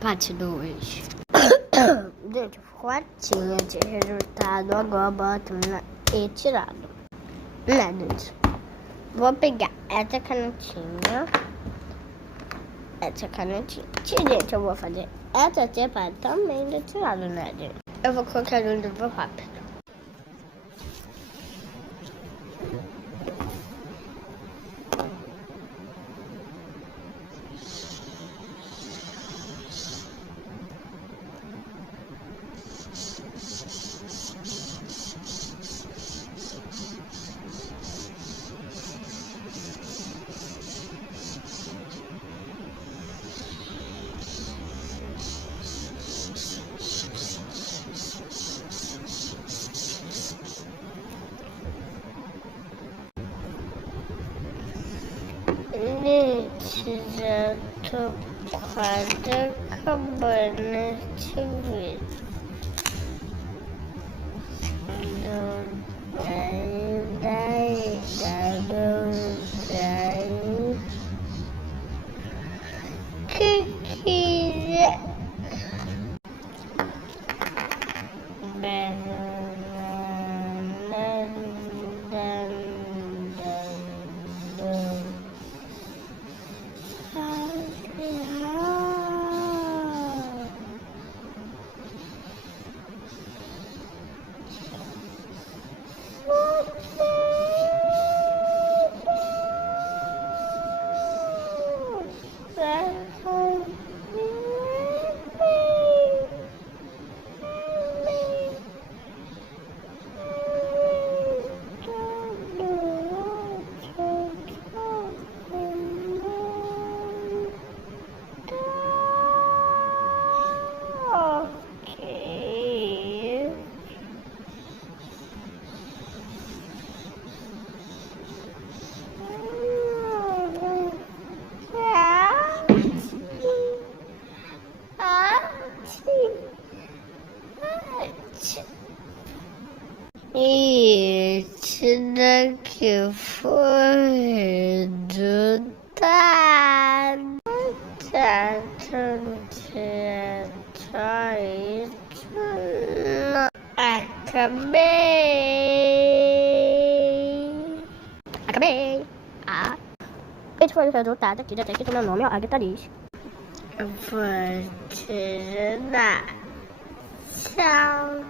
Parte 2. Gente, fotinha de resultado agora boto na retirado. Né, gente? Vou pegar essa canetinha. Gente, eu vou fazer essa cepa também de tirado, né, gente? Eu vou colocar no livro rápido. Gente, já tô quase acabando esse vídeo. Que é? Isso daqui foi resultado. Acabei. Esse foi o resultado aqui. Já tem aqui o meu nome, ó, Agatha Liz. Eu vou te ajudar. Tchau.